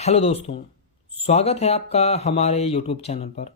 Hello दोस्तों, स्वागत है आपका हमारे यूट्यूब चैनल पर।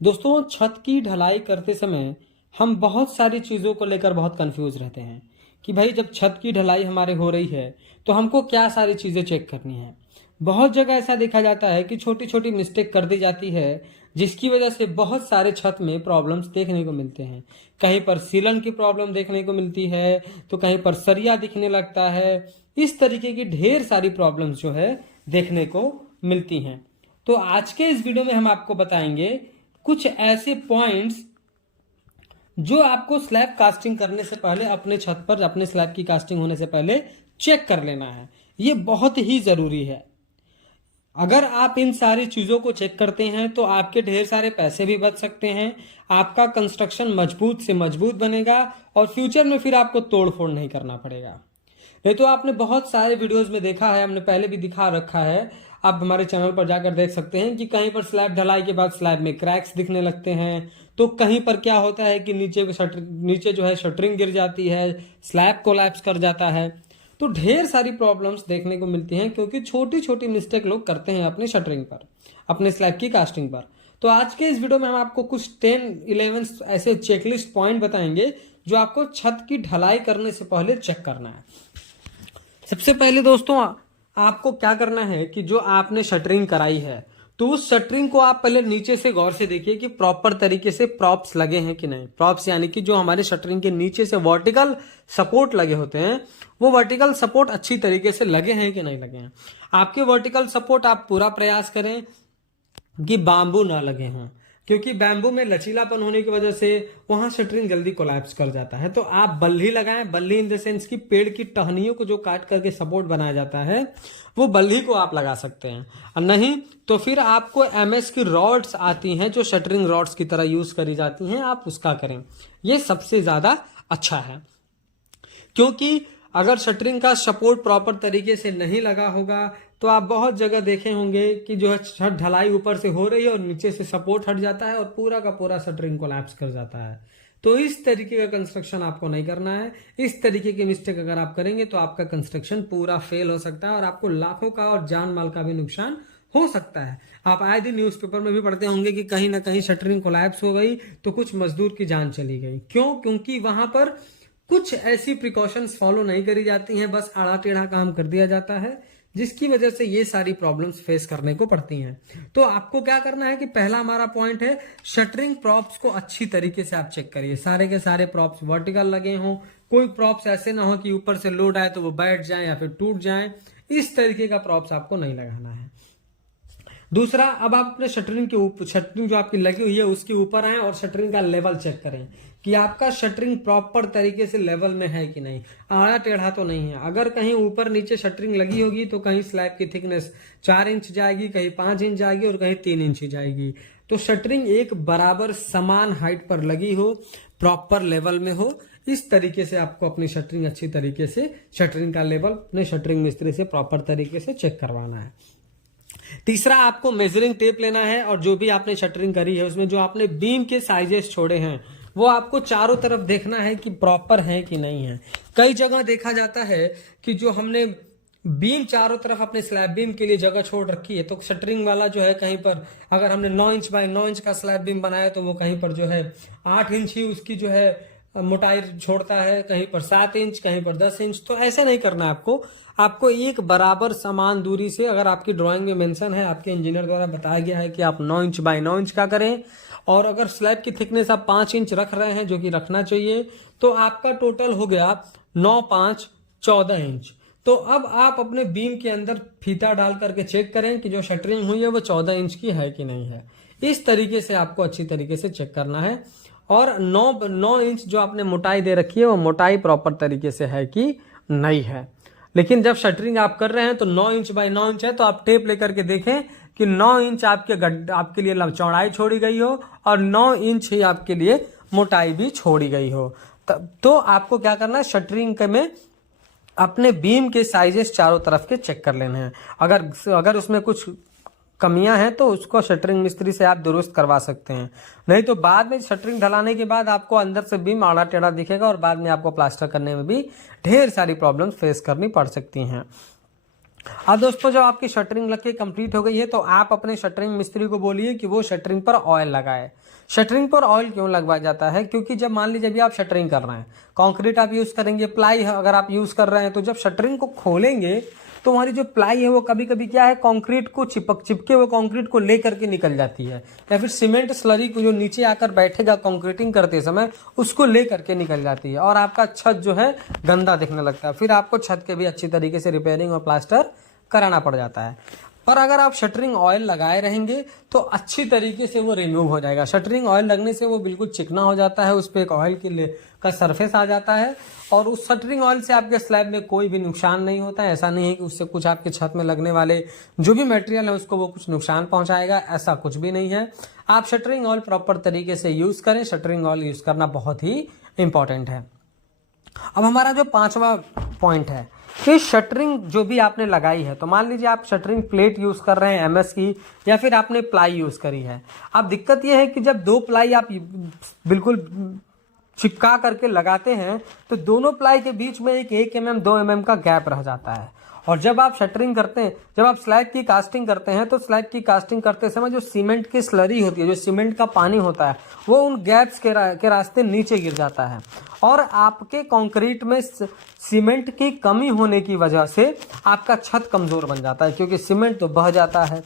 दोस्तों, छत की ढलाई करते समय हम बहुत सारी चीज़ों को लेकर बहुत कंफ्यूज रहते हैं कि भाई जब छत की ढलाई हमारे हो रही है तो हमको क्या सारी चीज़ें चेक करनी है। बहुत जगह ऐसा देखा जाता है कि छोटी छोटी मिस्टेक कर दी जाती है जिसकी वजह से बहुत सारे छत में प्रॉब्लम्स देखने को मिलते हैं। कहीं पर सीलन की प्रॉब्लम देखने को मिलती है तो कहीं पर सरिया दिखने लगता है। इस तरीके की ढेर सारी प्रॉब्लम्स जो है देखने को मिलती हैं। तो आज के इस वीडियो में हम आपको बताएंगे कुछ ऐसे पॉइंट्स जो आपको स्लैब कास्टिंग करने से पहले अपने छत पर अपने स्लैब की कास्टिंग होने से पहले चेक कर लेना है। ये बहुत ही जरूरी है। अगर आप इन सारी चीजों को चेक करते हैं तो आपके ढेर सारे पैसे भी बच सकते हैं, आपका कंस्ट्रक्शन मजबूत से मजबूत बनेगा और फ्यूचर में फिर आपको तोड़ फोड़ नहीं करना पड़ेगा। नहीं तो आपने बहुत सारे वीडियोस में देखा है, हमने पहले भी दिखा रखा है, आप हमारे चैनल पर जाकर देख सकते हैं कि कहीं पर स्लैब ढलाई के बाद स्लैब में क्रैक्स दिखने लगते हैं। तो कहीं पर क्या होता है कि नीचे जो है शटरिंग गिर जाती है, स्लैब कोलैप्स कर जाता है। तो ढेर सारी प्रॉब्लम्स देखने को मिलती हैं क्योंकि छोटी छोटी मिस्टेक लोग करते हैं अपने शटरिंग पर, अपने स्लैब की कास्टिंग पर। तो आज के इस वीडियो में हम आपको कुछ 10-11 ऐसे चेकलिस्ट पॉइंट बताएंगे जो आपको छत की ढलाई करने से पहले चेक करना है। सबसे पहले दोस्तों, आपको क्या करना है कि जो आपने शटरिंग कराई है तो उस शटरिंग को आप पहले नीचे से गौर से देखिए कि प्रॉपर तरीके से प्रॉप्स लगे हैं कि नहीं। प्रॉप्स यानी कि जो हमारे शटरिंग के नीचे से वर्टिकल सपोर्ट लगे होते हैं, वो वर्टिकल सपोर्ट अच्छी तरीके से लगे हैं कि नहीं लगे हैं। आपके वर्टिकल सपोर्ट आप पूरा प्रयास करें कि बाम्बू ना लगे हों, क्योंकि बैम्बू में लचीलापन होने की वजह से वहां शटरिंग जल्दी कोलैप्स कर जाता है। तो आप बल्ली लगाएं, बल्ली इन द सेंस की पेड़ की टहनियों को जो काट करके सपोर्ट बनाया जाता है वो बल्ली को आप लगा सकते हैं। और नहीं तो फिर आपको एमएस की रॉड्स आती हैं जो शटरिंग रॉड्स की तरह यूज करी जाती हैं, आप उसका करें, ये सबसे ज्यादा अच्छा है। क्योंकि अगर शटरिंग का सपोर्ट प्रॉपर तरीके से नहीं लगा होगा तो आप बहुत जगह देखे होंगे कि जो है छत ढलाई ऊपर से हो रही है और नीचे से सपोर्ट हट जाता है और पूरा का पूरा शटरिंग कोलैप्स कर जाता है। तो इस तरीके का कंस्ट्रक्शन आपको नहीं करना है। इस तरीके की मिस्टेक अगर आप करेंगे तो आपका कंस्ट्रक्शन पूरा फेल हो सकता है और आपको लाखों का और जान माल का भी नुकसान हो सकता है। आप आए दिन न्यूज़पेपर में भी पढ़ते होंगे कि कहीं ना कहीं शटरिंग कोलैप्स हो गई तो कुछ मजदूर की जान चली गई। क्यों? क्योंकि वहां पर कुछ ऐसी प्रिकॉशंस फॉलो नहीं करी जाती हैं, बस आड़ा टेढ़ा काम कर दिया जाता है, जिसकी वजह से ये सारी प्रॉब्लम्स फेस करने को पड़ती हैं। तो आपको क्या करना है कि पहला हमारा पॉइंट है, शटरिंग प्रॉप्स को अच्छी तरीके से आप चेक करिए। सारे के सारे प्रॉप्स वर्टिकल लगे हों, कोई प्रॉप्स ऐसे ना हो कि ऊपर से लोड आए तो वो बैठ जाए या फिर टूट जाए। इस तरीके का प्रॉप्स आपको नहीं लगाना है। दूसरा, अब आप अपने शटरिंग के ऊपर, शटरिंग जो आपकी लगी हुई है उसके ऊपर आए और शटरिंग का लेवल चेक करें कि आपका शटरिंग प्रॉपर तरीके से लेवल में है कि नहीं, आड़ा टेढ़ा तो नहीं है। अगर कहीं ऊपर नीचे शटरिंग लगी होगी तो कहीं स्लैब की थिकनेस 4 इंच जाएगी, कहीं 5 इंच जाएगी और कहीं 3 इंच ही जाएगी। तो शटरिंग एक बराबर समान हाइट पर लगी हो, प्रॉपर लेवल में हो, इस तरीके से आपको अपनी शटरिंग अच्छी तरीके से, शटरिंग का लेवल अपने शटरिंग मिस्त्री से प्रॉपर तरीके से चेक करवाना है। तीसरा, आपको मेजरिंग टेप लेना है और जो भी आपने शटरिंग करी है उसमें जो आपने बीम के साइजेस छोड़े हैं वो आपको चारों तरफ देखना है कि प्रॉपर है कि नहीं है। कई जगह देखा जाता है कि जो हमने बीम चारों तरफ अपने स्लैब बीम के लिए जगह छोड़ रखी है, तो शटरिंग वाला जो है कहीं पर अगर हमने 9 इंच बाय 9 इंच का स्लैब बीम बनाया तो वो कहीं पर जो है 8 इंच ही उसकी जो है मोटाई छोड़ता है, कहीं पर 7 इंच, कहीं पर 10 इंच। तो ऐसे नहीं करना है आपको। आपको एक बराबर समान दूरी से, अगर आपकी ड्राइंग में मेंशन है, आपके इंजीनियर द्वारा बताया गया है कि आप 9 इंच बाय 9 इंच का करें, और अगर स्लैब की थिकनेस आप 5 इंच रख रहे हैं, जो कि रखना चाहिए, तो आपका टोटल हो गया 9, 5, 14 इंच। तो अब आप अपने बीम के अंदर फीता डाल करके चेक करें कि जो शटरिंग हुई है वो 14 इंच की है कि नहीं है। इस तरीके से आपको अच्छी तरीके से चेक करना है। और 9 इंच जो आपने मोटाई दे रखी है वो मोटाई प्रॉपर तरीके से है कि नहीं है। लेकिन जब शटरिंग आप कर रहे हैं तो 9 इंच बाय 9 इंच है, तो आप टेप लेकर के देखें कि 9 इंच आपके लिए चौड़ाई छोड़ी गई हो और 9 इंच ही आपके लिए मोटाई भी छोड़ी गई हो। तो आपको क्या करना है, शटरिंग में अपने बीम के साइजेस चारों तरफ के चेक कर लेने हैं। अगर उसमें कुछ कमियां हैं तो उसको शटरिंग मिस्त्री से आप दुरुस्त करवा सकते हैं। नहीं तो बाद में शटरिंग ढलाने के बाद आपको अंदर से बीम आड़ा टेढ़ा दिखेगा और बाद में आपको प्लास्टर करने में भी ढेर सारी प्रॉब्लम्स फेस करनी पड़ सकती हैं। अब दोस्तों जब आपकी शटरिंग लग के कंप्लीट हो गई है तो आप अपने शटरिंग मिस्त्री को बोलिए कि वो शटरिंग पर ऑयल लगाए। शटरिंग पर ऑयल क्यों लगवाया जाता है? क्योंकि जब मान लीजिए अभी आप शटरिंग कर रहे हैं, कंक्रीट आप यूज़ करेंगे, प्लाई अगर आप यूज़ कर रहे हैं, तो जब शटरिंग को खोलेंगे तो हमारी जो प्लाई है वो कभी कभी क्या है, कंक्रीट को चिपके वो कंक्रीट को लेकर के निकल जाती है, या फिर सीमेंट स्लरी को जो नीचे आकर बैठेगा कंक्रीटिंग करते समय उसको लेकर के निकल जाती है और आपका छत जो है गंदा दिखने लगता है। फिर आपको छत के भी अच्छी तरीके से रिपेयरिंग और प्लास्टर कराना पड़ जाता है। पर अगर आप शटरिंग ऑयल लगाए रहेंगे तो अच्छी तरीके से वो रिमूव हो जाएगा। शटरिंग ऑयल लगने से वो बिल्कुल चिकना हो जाता है, उस पर एक ऑयल का सरफेस आ जाता है और उस शटरिंग ऑयल से आपके स्लैब में कोई भी नुकसान नहीं होता है। ऐसा नहीं है कि उससे कुछ आपके छत में लगने वाले जो भी मटेरियल है उसको वो कुछ नुकसान पहुंचाएगा, ऐसा कुछ भी नहीं है। आप शटरिंग ऑयल प्रॉपर तरीके से यूज करें। शटरिंग ऑयल यूज करना बहुत ही इंपॉर्टेंट है। अब हमारा जो 5वां पॉइंट है कि शटरिंग जो भी आपने लगाई है, तो मान लीजिए आप शटरिंग प्लेट यूज कर रहे हैं एमएस की, या फिर आपने प्लाई यूज करी है। अब दिक्कत यह है कि जब दो प्लाई आप बिल्कुल चिपका करके लगाते हैं तो दोनों प्लाई के बीच में एक 1 mm 2 mm का गैप रह जाता है। और जब आप शटरिंग करते हैं, जब आप स्लैब की कास्टिंग करते हैं, तो स्लैब की कास्टिंग करते समय जो सीमेंट की स्लरी होती है, जो सीमेंट का पानी होता है, वो उन गैप्स के रास्ते नीचे गिर जाता है और आपके कंक्रीट में सीमेंट की कमी होने की वजह से आपका छत कमजोर बन जाता है, क्योंकि सीमेंट तो बह जाता है।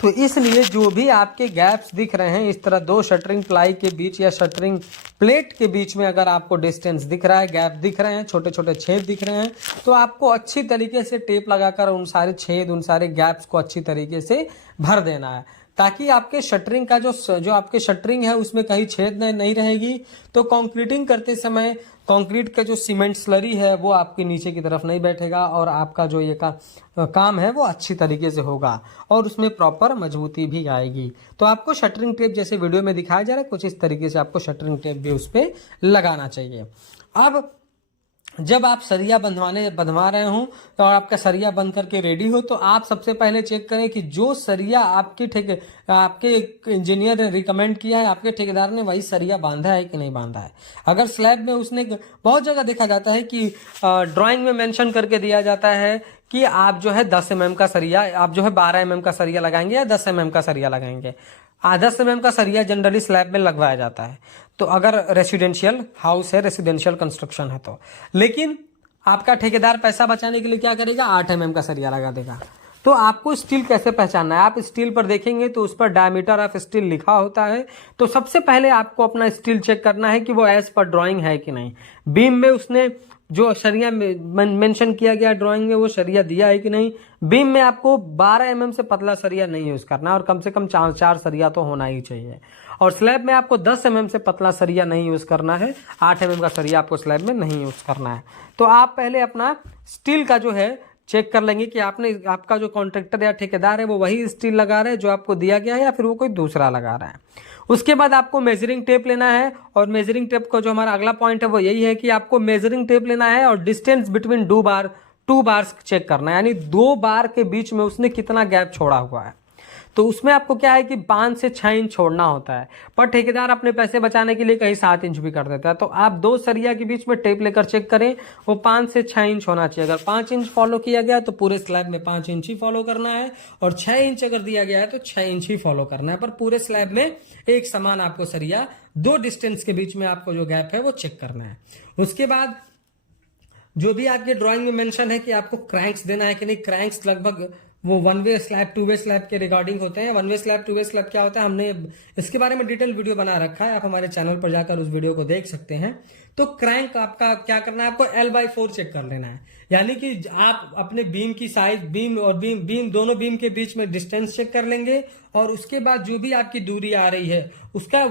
तो इसलिए जो भी आपके गैप्स दिख रहे हैं, इस तरह दो शटरिंग प्लाई के बीच या शटरिंग प्लेट के बीच में अगर आपको डिस्टेंस दिख रहा है, गैप दिख रहे हैं, छोटे छोटे छेद दिख रहे हैं, तो आपको अच्छी तरीके से टेप लगाकर उन सारे छेद, उन सारे गैप्स को अच्छी तरीके से भर देना है, ताकि आपके शटरिंग का जो आपके शटरिंग है उसमें कहीं छेद नहीं रहेगी। तो कंक्रीटिंग करते समय कंक्रीट का जो सीमेंट स्लरी है वो आपके नीचे की तरफ नहीं बैठेगा और आपका जो ये काम है वो अच्छी तरीके से होगा और उसमें प्रॉपर मजबूती भी आएगी। तो आपको शटरिंग टेप जैसे वीडियो में दिखाया जा रहा है, कुछ इस तरीके से आपको शटरिंग टेप भी उस पर लगाना चाहिए। अब जब आप सरिया बंधवा रहे हो तो आपका सरिया बंध करके रेडी हो, तो आप सबसे पहले चेक करें कि जो सरिया आपके इंजीनियर ने रिकमेंड किया है, आपके ठेकेदार ने वही सरिया बांधा है कि नहीं बांधा है। अगर स्लैब में उसने, बहुत जगह देखा जाता है कि ड्राइंग में मेंशन करके दिया जाता है कि आप जो है 10 mm का सरिया, आप जो है 12 mm का सरिया लगाएंगे या 10 mm का सरिया लगाएंगे। 10 mm का सरिया जनरली स्लैब में लगवाया जाता है, तो अगर रेसिडेंशियल हाउस है, रेसिडेंशियल कंस्ट्रक्शन है तो। लेकिन आपका ठेकेदार पैसा बचाने के लिए क्या करेगा, 8 mm का सरिया लगा देगा। तो आपको स्टील कैसे पहचानना है? आप स्टील पर देखेंगे तो उस पर डायमीटर ऑफ स्टील लिखा होता है। तो सबसे पहले आपको अपना स्टील चेक करना है कि वो एज पर ड्राइंग है कि नहीं। बीम में उसने जो सरिया मेंशन किया गया ड्राइंग में वो सरिया दिया है कि नहीं। बीम में आपको 12 mm से पतला सरिया नहीं यूज करना और कम से कम 4 सरिया तो होना ही चाहिए। और स्लैब में आपको 10 mm से पतला सरिया नहीं यूज करना है, 8 mm का सरिया आपको स्लैब में नहीं यूज करना है। तो आप पहले अपना स्टील का जो है चेक कर लेंगे कि आपका जो कॉन्ट्रैक्टर या ठेकेदार है वो वही स्टील लगा रहा है जो आपको दिया गया है या फिर वो कोई दूसरा लगा रहा है। उसके बाद आपको मेजरिंग टेप लेना है और मेजरिंग टेप का जो हमारा अगला पॉइंट है वो यही है कि आपको मेजरिंग टेप लेना है और distance between two bars check करना है, यानी 2 बार के बीच में उसने कितना गैप छोड़ा हुआ है। तो उसमें आपको क्या है कि 5 से 6 इंच छोड़ना होता है, पर ठेकेदार अपने पैसे बचाने के लिए कहीं 7 इंच भी कर देता है। तो आप 2 सरिया के बीच में टेप लेकर चेक करें, वो 5 से 6 इंच होना चाहिए। अगर 5 इंच फॉलो किया गया तो पूरे स्लैब में 5 इंच ही फॉलो करना है, और 6 इंच अगर दिया गया है तो 6 इंच ही फॉलो करना है। पर पूरे स्लैब में एक समान आपको सरिया, 2 डिस्टेंस के बीच में आपको जो गैप है वो चेक करना है। उसके बाद जो भी आपके ड्राइंग में मेंशन है कि आपको क्रैंक्स देना है कि नहीं, क्रैंक्स लगभग वो 1 वे स्लैब 2 वे स्लैब के रिगार्डिंग होते हैं। 1 वे स्लैब 2 वे स्लैब क्या होता है, हमने इसके बारे में डिटेल वीडियो बना रखा है, आप हमारे चैनल पर जाकर उस वीडियो को देख सकते हैं। तो क्रैंक आपका क्या करना है, आपको L/4 चेक कर लेना है, यानी कि आप अपने बीम की साइज, बीम और बीम दोनों बीम के बीच में डिस्टेंस चेक कर लेंगे और उसके बाद जो भी आपकी दूरी आ रही है उसका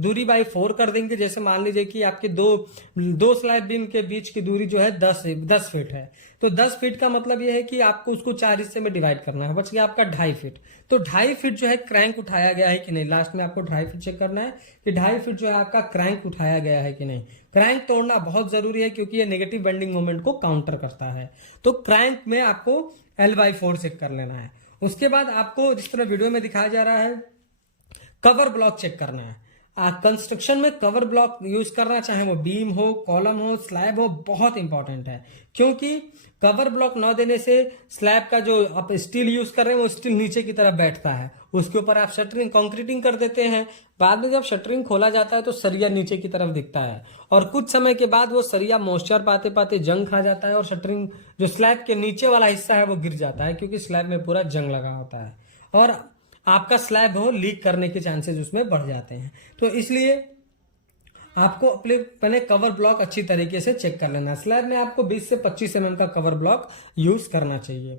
दूरी बाई 4 कर देंगे। जैसे मान लीजिए कि आपके दो स्लैब बीम के बीच की दूरी जो है 10 फीट है, तो 10 फीट का मतलब यह है कि आपको उसको 4 हिस्से में डिवाइड करना है, बच गया आपका 2.5 फीट। तो 2.5 फीट जो है क्रैंक उठाया गया है कि नहीं, लास्ट में आपको 2.5 फीट चेक करना है कि 2.5 फीट जो है आपका क्रैंक उठाया गया है कि नहीं। क्रैंक तोड़ना बहुत जरूरी है क्योंकि ये नेगेटिव बेंडिंग मोमेंट को काउंटर करता है। तो क्रैंक में आपको L/4 चेक कर लेना है। उसके बाद आपको जिस तरह वीडियो में दिखाया जा रहा है, कवर ब्लॉक चेक करना है। कंस्ट्रक्शन में कवर ब्लॉक यूज करना, चाहे वो बीम हो, कॉलम हो, स्लैब हो, बहुत इंपॉर्टेंट है। क्योंकि कवर ब्लॉक न देने से स्लैब का जो आप स्टील यूज कर रहे हैं वो स्टील नीचे की तरफ बैठता है, उसके ऊपर आप शटरिंग कंक्रीटिंग कर देते हैं। बाद में जब शटरिंग खोला जाता है तो सरिया नीचे की तरफ दिखता है, और कुछ समय के बाद वो सरिया मॉइस्चर पाते पाते जंग खा जाता है, और शटरिंग जो स्लैब के नीचे वाला हिस्सा है वो गिर जाता है, क्योंकि स्लैब में पूरा जंग लगा होता है, और आपका स्लैब हो लीक करने के चांसेस उसमें बढ़ जाते हैं। तो इसलिए आपको अपने पहले कवर ब्लॉक अच्छी तरीके से चेक कर लेना। स्लैब में आपको 20 से 25 mm का कवर ब्लॉक यूज करना चाहिए।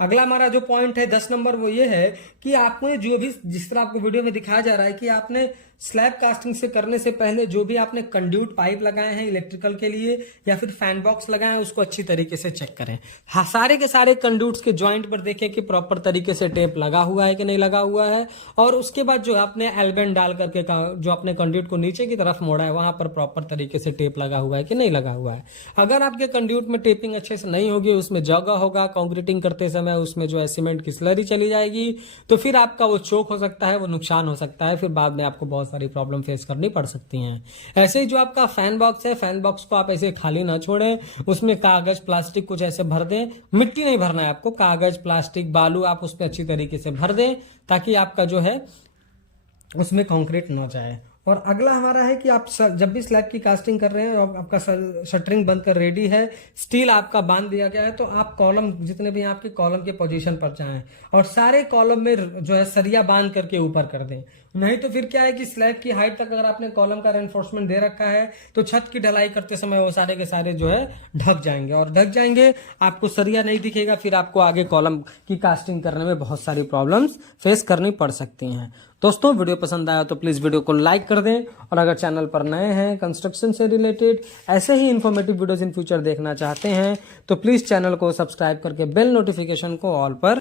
अगला हमारा जो पॉइंट है 10 नंबर, वो ये है कि आपने जो भी, जिस तरह आपको वीडियो में दिखाया जा रहा है कि आपने स्लैब कास्टिंग से करने से पहले जो भी आपने कंड्यूट पाइप लगाए हैं इलेक्ट्रिकल के लिए या फिर फैन बॉक्स लगाए हैं, उसको अच्छी तरीके से चेक करें। हाँ, सारे के सारे कंड्यूट्स के जॉइंट पर देखें कि प्रॉपर तरीके से टेप लगा हुआ है कि नहीं लगा हुआ है, और उसके बाद जो आपने एल्बेंड डाल करके जो आपने कंड्यूट को नीचे की तरफ मोड़ा है वहां पर प्रॉपर तरीके से टेप लगा हुआ है कि नहीं लगा हुआ है। अगर आपके कंड्यूट में टेपिंग अच्छे से नहीं होगी, उसमें जगह होगा, कंक्रीटिंग करते समय उसमें जो है सीमेंट की स्लरी चली जाएगी, तो फिर आपका वो चोक हो सकता है, वो नुकसान हो सकता है, फिर बाद में आपको बहुत सारी प्रॉब्लम फेस करनी पड़ सकती हैं। ऐसे ही जो आपका फैन बॉक्स है, फैन बॉक्स को आप ऐसे खाली ना छोड़ें, उसमें कागज प्लास्टिक कुछ ऐसे भर दें। मिट्टी नहीं भरना है आपको, कागज प्लास्टिक बालू आप उसमें अच्छी तरीके से भर दें, ताकि आपका जो है उसमें कंक्रीट ना जाए। और अगला हमारा है कि आप जब भी स्लैब की कास्टिंग कर रहे हैं और आपका शटरिंग बनकर रेडी है, स्टील आपका बांध दिया गया है, तो आप कॉलम जितने भी आपके कॉलम के पोजीशन पर जाएं और सारे कॉलम में जो है सरिया बांध करके ऊपर कर दें। नहीं तो फिर क्या है कि स्लैब की हाइट तक अगर आपने कॉलम का रेनफोर्समेंट दे रखा है तो छत की ढलाई करते समय वो सारे के सारे जो है ढक जाएंगे, और ढक जाएंगे आपको सरिया नहीं दिखेगा, फिर आपको आगे कॉलम की कास्टिंग करने में बहुत सारी प्रॉब्लम्स फेस करनी पड़ सकती हैं। दोस्तों, वीडियो पसंद आया तो प्लीज़ वीडियो को लाइक कर दें, और अगर चैनल पर नए हैं, कंस्ट्रक्शन से रिलेटेड ऐसे ही इन्फॉर्मेटिव वीडियोस इन फ्यूचर देखना चाहते हैं तो प्लीज़ चैनल को सब्सक्राइब करके बेल नोटिफिकेशन को ऑल पर